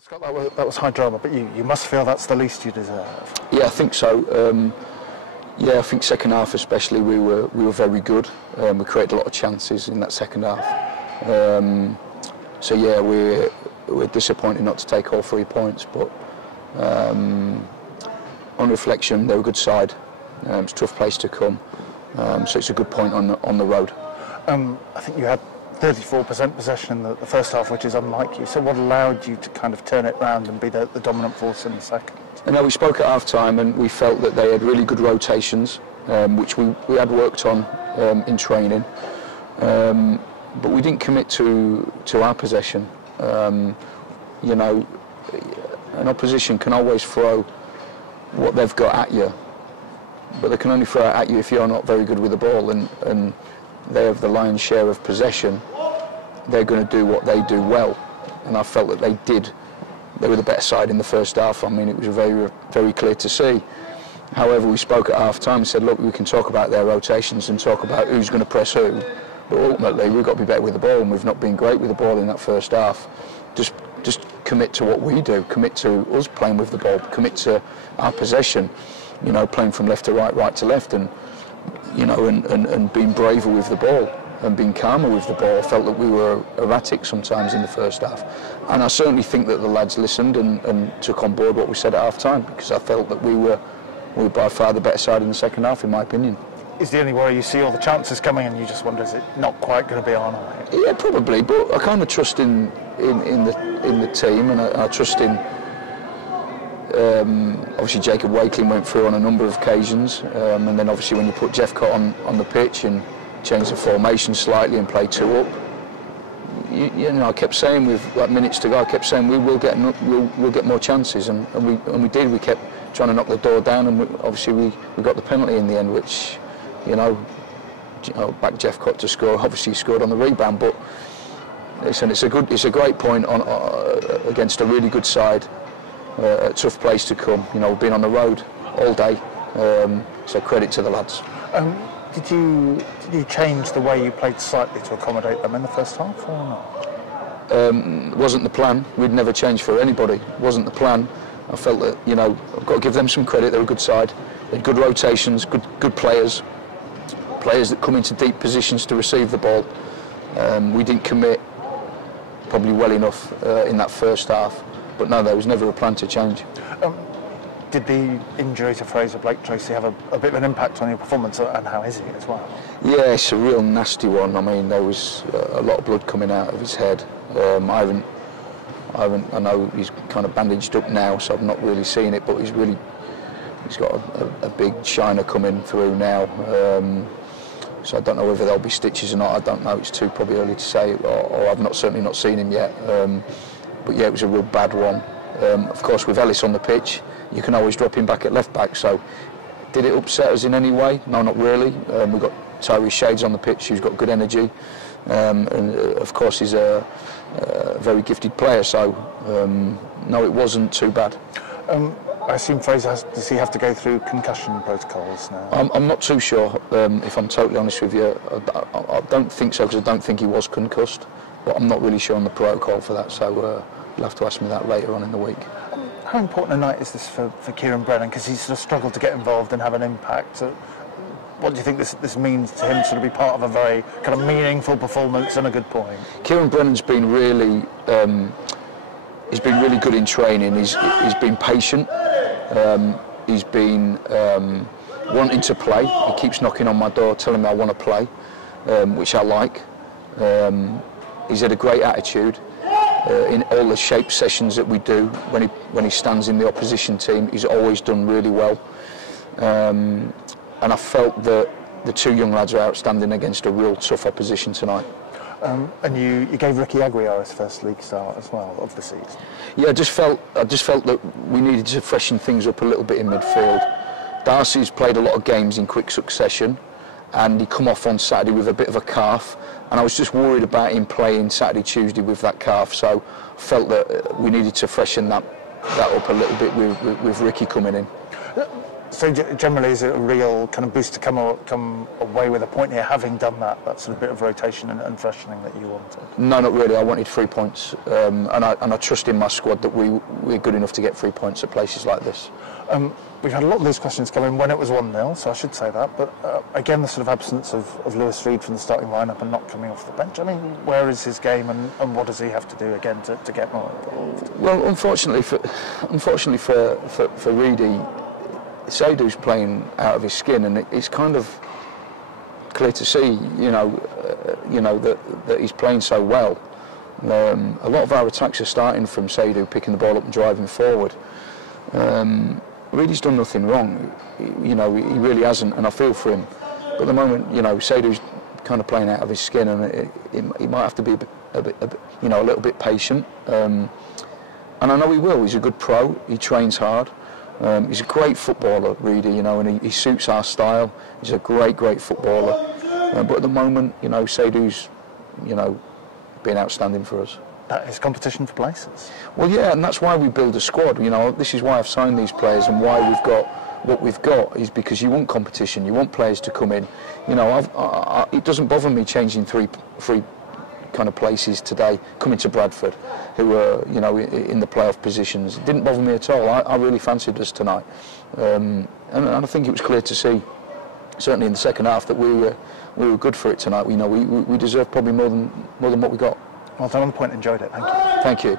Scott, that was high drama, but you must feel that's the least you deserve. Yeah, I think so. Yeah, I think second half especially we were very good. We created a lot of chances in that second half. So yeah, we're disappointed not to take all 3 points, but on reflection, they're a good side. It's a tough place to come, so it's a good point on the road. I think you had 34% possession in the first half, which is unlike you. So what allowed you to kind of turn it round and be the dominant force in the second? I know we spoke at half time and we felt that they had really good rotations, which we had worked on in training, but we didn't commit to our possession. You know, an opposition can always throw what they've got at you, but they can only throw it at you if you're not very good with the ball, and they have the lion's share of possession. They're going to do what they do well, and I felt that they did. They were the better side in the first half. I mean, it was very, very clear to see. However, we spoke at half time and said, look, we can talk about their rotations and talk about who's going to press who, but ultimately we've got to be better with the ball, and we've not been great with the ball in that first half. Just commit to what we do, commit to us playing with the ball, commit to our possession, you know, playing from left to right, right to left, and you know, and being braver with the ball and being calmer with the ball. I felt that we were erratic sometimes in the first half, and I certainly think that the lads listened and took on board what we said at half time, because I felt that we were by far the better side in the second half, in my opinion. Is the only worry you see all the chances coming and you just wonder, is it not quite going to be on? Yeah, probably, but I kind of trust in the team, and I trust in. Obviously Jacob Wakeling went through on a number of occasions, and then obviously when you put Jeff Cott on the pitch and change the formation slightly and play two up, you know, I kept saying with like minutes to go, I kept saying we'll get more chances, and we did. We kept trying to knock the door down, and obviously we got the penalty in the end, which, you know, backed Jeff Cott to score. Obviously he scored on the rebound, but it's a great point on against a really good side. A tough place to come. You know, we've been on the road all day, so credit to the lads. Did you change the way you played slightly to accommodate them in the first half, or not? Wasn't the plan. We'd never change for anybody. Wasn't the plan. I felt that, you know, I've got to give them some credit. They're a good side. They had good rotations, good players that come into deep positions to receive the ball. We didn't commit probably well enough in that first half. But no, there was never a plan to change. Did the injury to Fraser Blake Tracy have a bit of an impact on your performance, and how is he as well? Yeah, it's a real nasty one. I mean, there was a lot of blood coming out of his head. I know he's kind of bandaged up now, so I've not really seen it, but he's got a big shiner coming through now. So I don't know whether there'll be stitches or not. I don't know. It's probably early to say, or I've certainly not seen him yet. But yeah, it was a real bad one. Of course, with Ellis on the pitch, you can always drop him back at left back. So, did it upset us in any way? No, not really. We've got Tyree Shades on the pitch, who's got good energy, and of course he's a very gifted player. So, no, it wasn't too bad. I assume Fraser does he have to go through concussion protocols now? I'm not too sure. If I'm totally honest with you, I don't think so, because I don't think he was concussed. But I'm not really sure on the protocol for that, so you'll have to ask me that later on in the week. How important a night is this for Kieran Brennan? Because he's sort of struggled to get involved and have an impact. So what do you think this means to him, sort of be part of a very kind of meaningful performance and a good point? Kieran Brennan's been really, he's been really good in training. He's been patient. He's been wanting to play. He keeps knocking on my door, telling me I want to play, which I like. He's had a great attitude in all the shape sessions that we do. When he stands in the opposition team, he's always done really well. And I felt that the two young lads are outstanding against a real tough opposition tonight. And you gave Ricky Aguiar his first league start as well of the season. Yeah, I just felt that we needed to freshen things up a little bit in midfield. Darcy's played a lot of games in quick succession, and he come off on Saturday with a bit of a calf, and I was just worried about him playing Saturday, Tuesday with that calf, so I felt that we needed to freshen that up a little bit with Ricky coming in. So generally, is it a real kind of boost to come away with a point here, having done that sort of bit of rotation and freshening that you wanted? No, not really. I wanted 3 points, and I trust in my squad that we're good enough to get 3 points at places like this. We've had a lot of these questions come in when it was 1-0, so I should say that. But again, the sort of absence of Lewis Reed from the starting lineup and not coming off the bench. I mean, where is his game, and what does he have to do again to get more involved? Well, unfortunately for Reedy, Seydou's playing out of his skin, and it's kind of clear to see, that he's playing so well. A lot of our attacks are starting from Seydou picking the ball up and driving forward. Reedy's done nothing wrong, he really hasn't, and I feel for him. But at the moment, Seydou's kind of playing out of his skin, and he might have to be a little bit patient. And I know he will. He's a good pro. He trains hard. He's a great footballer, Reedy, and he suits our style. He's a great footballer. But at the moment, Seydou's, been outstanding for us. That is competition for places. Well, yeah, and that's why we build a squad. This is why I've signed these players, and why we've got what we've got, is because you want competition. You want players to come in. It doesn't bother me changing three kind of places today, coming to Bradford, who were in the playoff positions. It didn't bother me at all. I really fancied us tonight, and I think it was clear to see, certainly in the second half, that we were good for it tonight. We deserved probably more than what we got. Well done on the point. Enjoyed it. Thank you. Thank you.